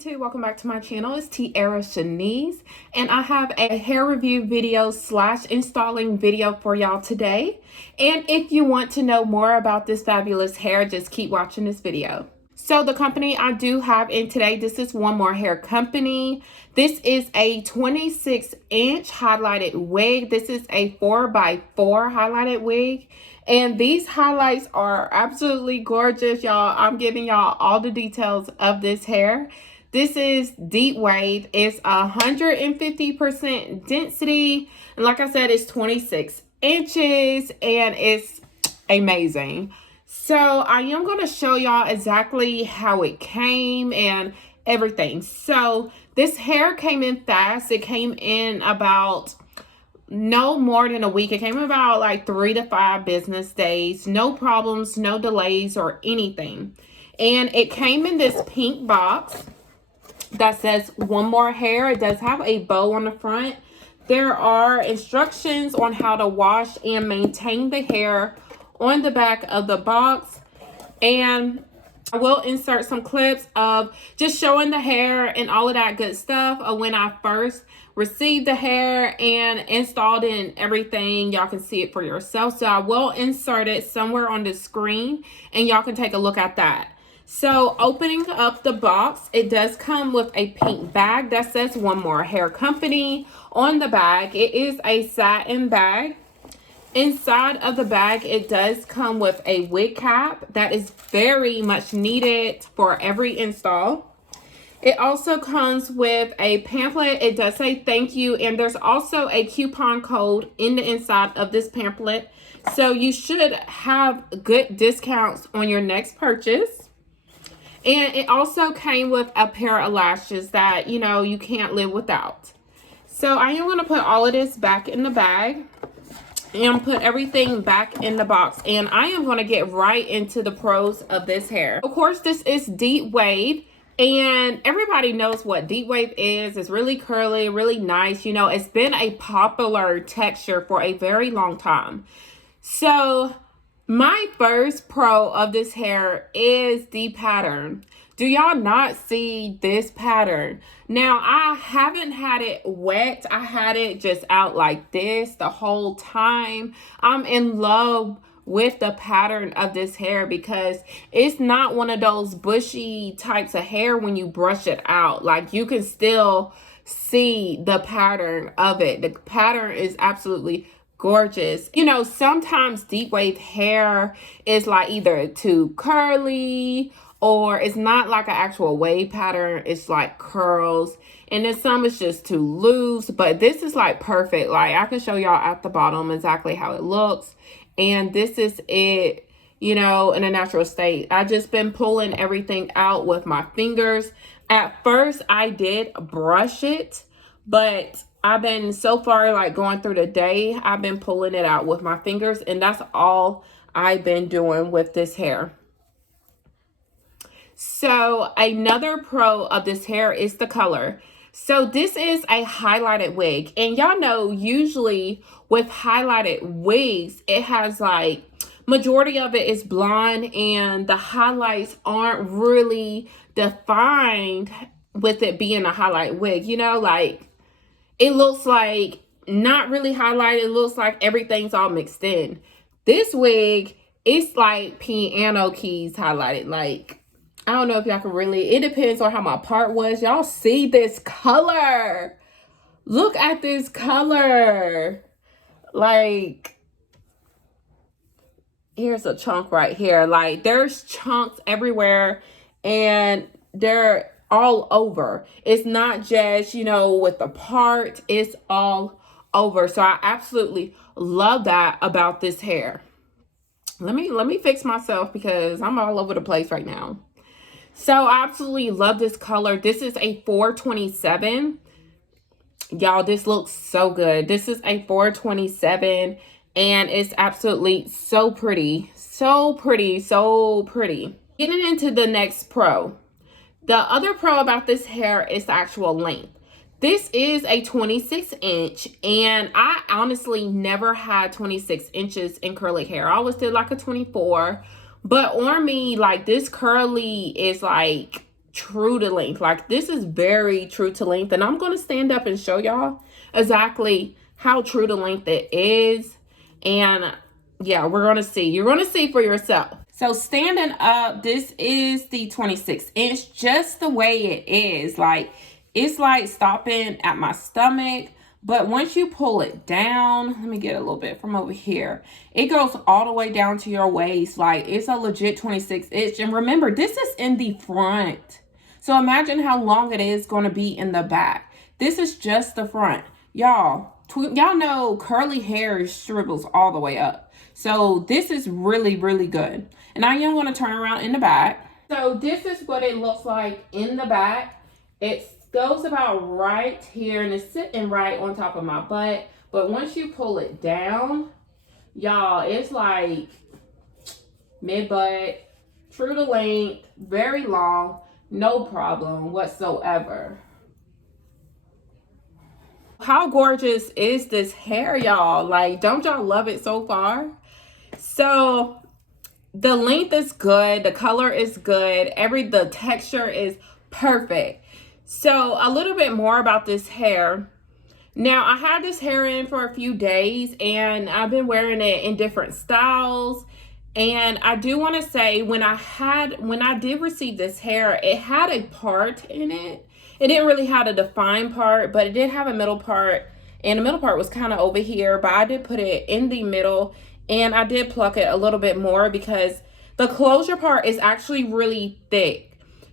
YouTube, welcome back to my channel. It's TearaShanice, and I have a hair review video / installing video for y'all today. And if you want to know more about this fabulous hair, just keep watching this video. So the company I do have in today, this is OneMoreHair company. This is a 26-inch highlighted wig. This is a 4x4 highlighted wig. And these highlights are absolutely gorgeous, y'all. I'm giving y'all all the details of this hair. This is deep wave. It's 150% density. And like I said, it's 26 inches and it's amazing. So I am going to show y'all exactly how it came and everything. So this hair came in fast. It came in about no more than a week. It came in about like 3 to 5 business days. No problems, no delays or anything. And it came in this pink box that says OneMoreHair. It does have a bow on the front. There are instructions on how to wash and maintain the hair on the back of the box, and I will insert some clips of just showing the hair and all of that good stuff of when I first received the hair and installed it and everything. Y'all can see it for yourself, so I will insert it somewhere on the screen and y'all can take a look at that. So opening up the box, it does come with a pink bag that says OneMoreHair company on the bag. It is a satin bag. Inside of the bag, it does come with a wig cap that is very much needed for every install. It also comes with a pamphlet. It does say thank you, and there's also a coupon code in the inside of this pamphlet. So you should have good discounts on your next purchase. And it also came with a pair of lashes that, you know, you can't live without. So I am going to put all of this back in the bag and put everything back in the box, and I am going to get right into the pros of this hair. Of course, this is deep wave, and everybody knows what deep wave is. It's really curly, really nice. You know, it's been a popular texture for a very long time. So my first pro of this hair is the pattern. Do y'all not see this pattern? Now, I haven't had it wet. I had it just out like this the whole time. I'm in love with the pattern of this hair because it's not one of those bushy types of hair when you brush it out. Like, you can still see the pattern of it. The pattern is absolutely gorgeous. You know, sometimes deep wave hair is like either too curly or it's not like an actual wave pattern. It's like curls. And then some is just too loose. But this is like perfect. Like, I can show y'all at the bottom exactly how it looks. And this is it, you know, in a natural state. I just been pulling everything out with my fingers. At first, I did brush it. But I've been so far like going through the day, I've been pulling it out with my fingers. And that's all I've been doing with this hair. So another pro of this hair is the color. So this is a highlighted wig, and y'all know usually with highlighted wigs, it has like majority of it is blonde and the highlights aren't really defined with it being a highlight wig. You know, like it looks like not really highlighted. It looks like everything's all mixed in. This wig, it's like piano keys highlighted. Like, I don't know if y'all can really, it depends on how my part was. Y'all see this color. Look at this color. Like, here's a chunk right here. Like, there's chunks everywhere and they're all over. It's not just, you know, with the part, it's all over. So I absolutely love that about this hair. Let me fix myself because I'm all over the place right now. So I absolutely love this color. This is a 427. Y'all, this looks so good. This is a 427 and it's absolutely so pretty. So pretty, so pretty. Getting into the next pro. The other pro about this hair is the actual length. This is a 26 inch and I honestly never had 26 inches in curly hair. I always did like a 24. But on me, like this curly is like true to length. Like, this is very true to length, and I'm going to stand up and show y'all exactly how true to length it is. And yeah, we're going to see. You're going to see for yourself. So standing up, this is the 26-inch, just the way it is. Like, it's like stopping at my stomach. But once you pull it down, let me get a little bit from over here. It goes all the way down to your waist. Like, it's a legit 26-inch. And remember, this is in the front. So imagine how long it is going to be in the back. This is just the front. Y'all know curly hair shrivels all the way up. So this is really, really good. And I am going to turn around in the back. So this is what it looks like in the back. It goes about right here, and it's sitting right on top of my butt. But once you pull it down, y'all, it's like mid-butt, true to length, very long, no problem whatsoever. How gorgeous is this hair, y'all? Like, don't y'all love it so far? So the length is good, the color is good, the texture is perfect. So a little bit more about this hair. Now, I had this hair in for a few days, and I've been wearing it in different styles. And I do want to say, when I did receive this hair, it had a part in it. It didn't really have a defined part, but it did have a middle part. And the middle part was kind of over here, but I did put it in the middle, and I did pluck it a little bit more because the closure part is actually really thick.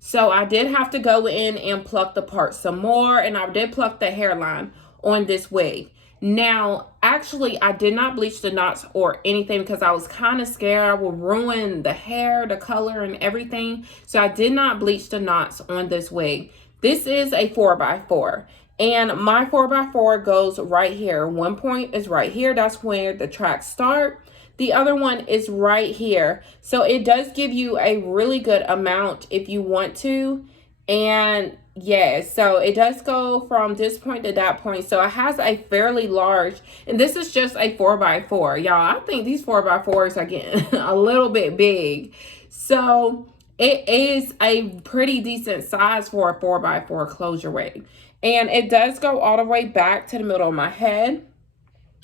So I did have to go in and pluck the part some more, and I did pluck the hairline on this wig. Now, actually, I did not bleach the knots or anything because I was kind of scared I would ruin the hair, the color, and everything. So I did not bleach the knots on this wig. This is a 4x4, and my 4x4 goes right here. One point is right here. That's where the tracks start. The other one is right here. So it does give you a really good amount if you want to. And yeah, so it does go from this point to that point. So it has a fairly large, and this is just a 4x4. Y'all, I think these 4x4s are getting a little bit big. So it is a pretty decent size for a 4x4 closure wig. And it does go all the way back to the middle of my head.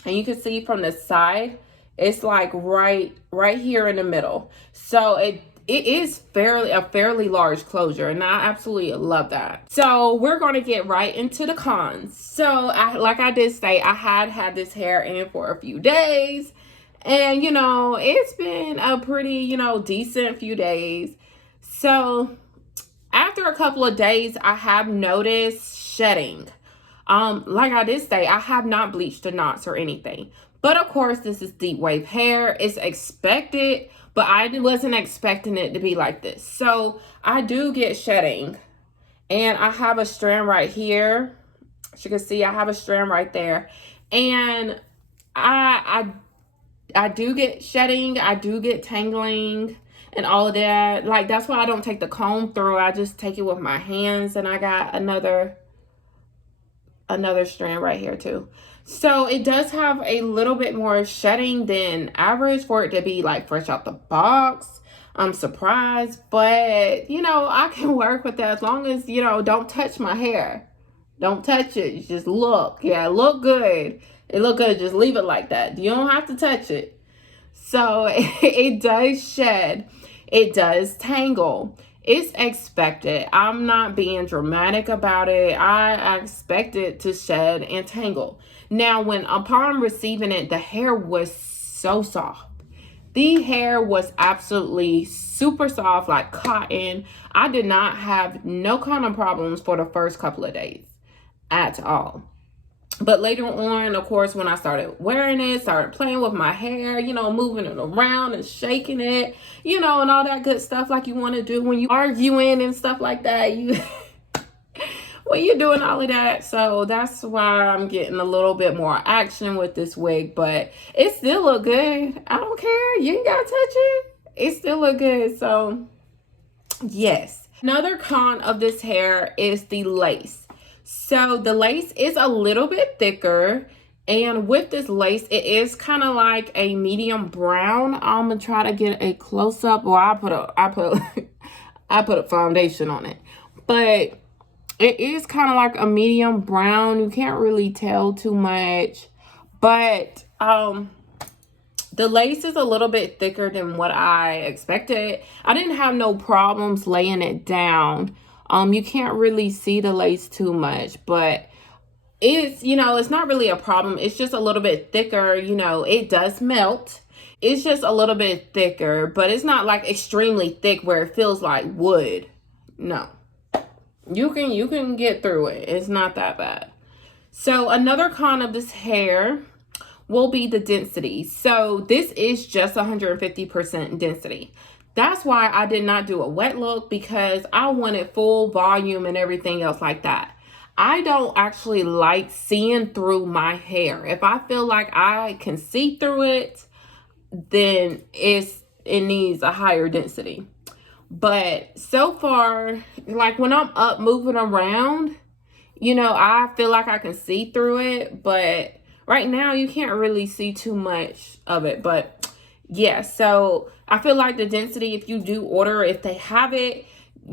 And you can see from the side, it's like right here in the middle. So it is a fairly large closure, and I absolutely love that. So we're going to get right into the cons. So like I did say, I had this hair in for a few days, and it's been a pretty decent few days. So after a couple of days, I have noticed shedding. Like I did say, I have not bleached the knots or anything. But of course, this is deep wave hair. It's expected, but I wasn't expecting it to be like this. So I do get shedding, and I have a strand right here. As you can see, I have a strand right there, and I do get shedding. I do get tangling and all of that. Like, that's why I don't take the comb through. I just take it with my hands, and I got another strand right here too. So it does have a little bit more shedding than average for it to be like fresh out the box. I'm surprised, but I can work with that as long as don't touch my hair. Don't touch it. You just look. Yeah, look good. It look good. Just leave it like that. You don't have to touch it. So it does shed. It does tangle. It's expected. I'm not being dramatic about it. I expect it to shed and tangle. Now, upon receiving it, the hair was so soft. The hair was absolutely super soft, like cotton. I did not have no kind of problems for the first couple of days at all. But later on, of course, when I started wearing it, started playing with my hair, moving it around and shaking it, and all that good stuff like you want to do when you arguing and stuff like that. When you're doing all of that. So that's why I'm getting a little bit more action with this wig. But it still look good. I don't care. You ain't got to touch it. It still look good. So, yes. Another con of this hair is the lace. So the lace is a little bit thicker, and with this lace, it is kind of like a medium brown. I'm gonna try to get a close up, or I put a foundation on it. but it is kind of like a medium brown. You can't really tell too much, but the lace is a little bit thicker than what I expected. I didn't have no problems laying it down. You can't really see the lace too much, but it's, you know, it's not really a problem. It's just a little bit thicker. You know, it does melt. It's just a little bit thicker, but it's not like extremely thick where it feels like wood. No. You can get through it. It's not that bad. So another con of this hair will be the density. So this is just 150% density. That's why I did not do a wet look, because I wanted full volume and everything else like that. I don't actually like seeing through my hair. If I feel like I can see through it, then it needs a higher density. But so far, like when I'm up moving around, you know, I feel like I can see through it, but right now you can't really see too much of it. But yeah, so I feel like the density, if you do order, if they have it,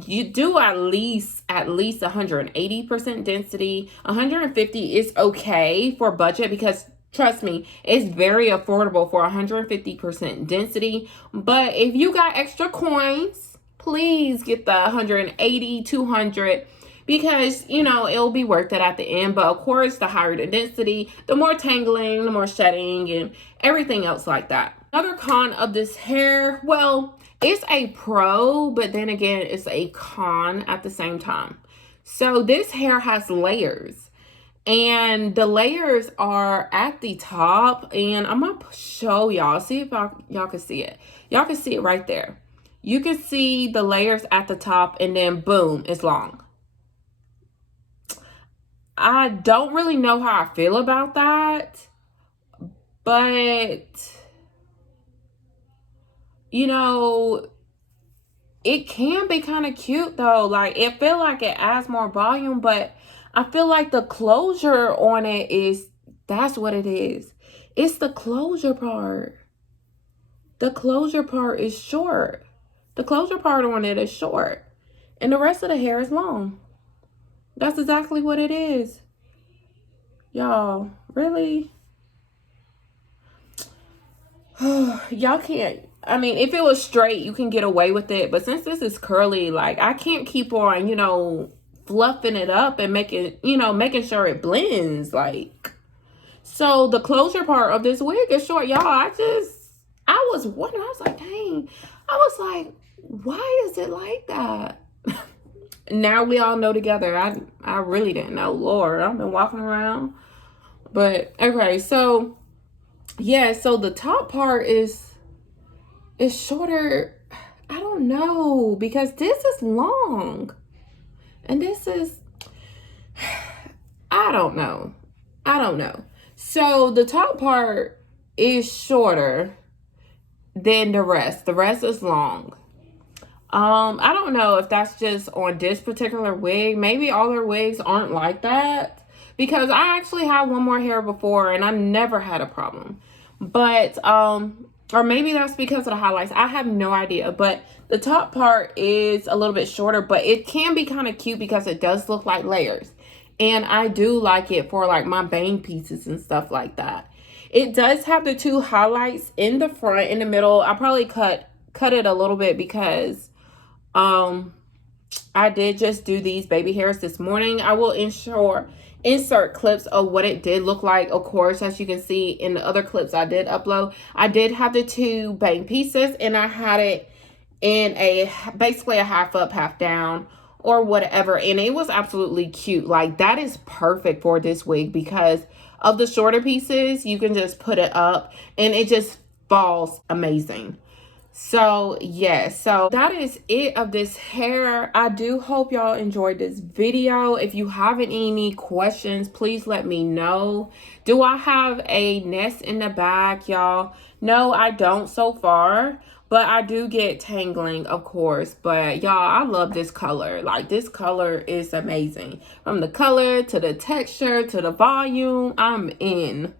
you do at least 180% density. 150 is okay for budget, because trust me, it's very affordable for 150% density. But if you got extra coins, please get the 180, 200, because, you know, it'll be worth it at the end. But of course, the higher the density, the more tangling, the more shedding, and everything else like that. Another con of this hair, well, it's a pro, but then again, it's a con at the same time. So this hair has layers, and the layers are at the top, and I'm gonna show y'all, see if y'all can see it. Y'all can see it right there. You can see the layers at the top, and then boom, it's long. I don't really know how I feel about that, but you know, it can be kind of cute though. Like, it feel like it adds more volume, but I feel like the closure on it is, that's what it is. It's the closure part. The closure part is short. The closure part on it is short, and the rest of the hair is long. That's exactly what it is. Y'all, really? Y'all can't. I mean, if it was straight, you can get away with it. But since this is curly, like, I can't keep on, you know, fluffing it up and making sure it blends. Like, so the closure part of this wig is short, y'all. I was wondering. I was like, dang. I was like, why is it like that? Now we all know together. I really didn't know. Lord, I've been walking around. But okay, so yeah, so the top part is shorter. I don't know, because this is long, and this is, I don't know. So the top part is shorter than the rest. The rest is long. I don't know if that's just on this particular wig. Maybe all their wigs aren't like that, because I actually had OneMoreHair before and I never had a problem. But or maybe that's because of the highlights. I have no idea. But the top part is a little bit shorter, but it can be kind of cute because it does look like layers. And I do like it for like my bang pieces and stuff like that. It does have the two highlights in the front, in the middle. I probably cut it a little bit because I did just do these baby hairs this morning. I will insert clips of what it did look like. Of course, as you can see in the other clips I did upload, I did have the two bang pieces, and I had it in basically a half up, half down, or whatever, and it was absolutely cute. Like, that is perfect for this wig because of the shorter pieces. You can just put it up and it just falls amazing. So yeah, so that is it of this hair. I do hope y'all enjoyed this video. If you have any questions, please let me know. Do I have a nest in the back, y'all? No, I don't so far, but I do get tangling, of course. But y'all, I love this color. Like, this color is amazing. From the color to the texture to the volume, I'm in.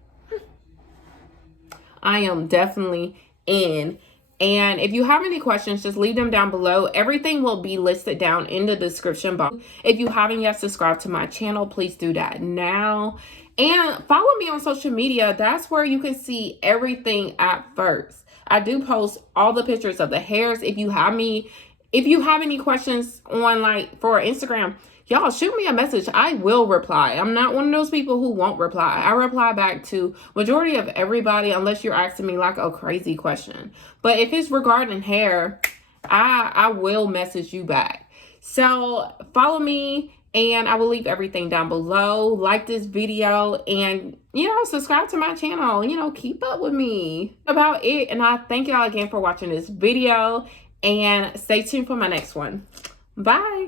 I am definitely in. And if you have any questions, just leave them down below. Everything will be listed down in the description box. If you haven't yet subscribed to my channel, please do that now. And follow me on social media. That's where you can see everything at first. I do post all the pictures of the hairs. If you have any questions on for Instagram, y'all shoot me a message. I will reply. I'm not one of those people who won't reply. I reply back to majority of everybody unless you're asking me like a crazy question. But if it's regarding hair, I will message you back. So follow me, and I will leave everything down below. Like this video, and subscribe to my channel. Keep up with me. About it, and I thank y'all again for watching this video, and stay tuned for my next one. Bye.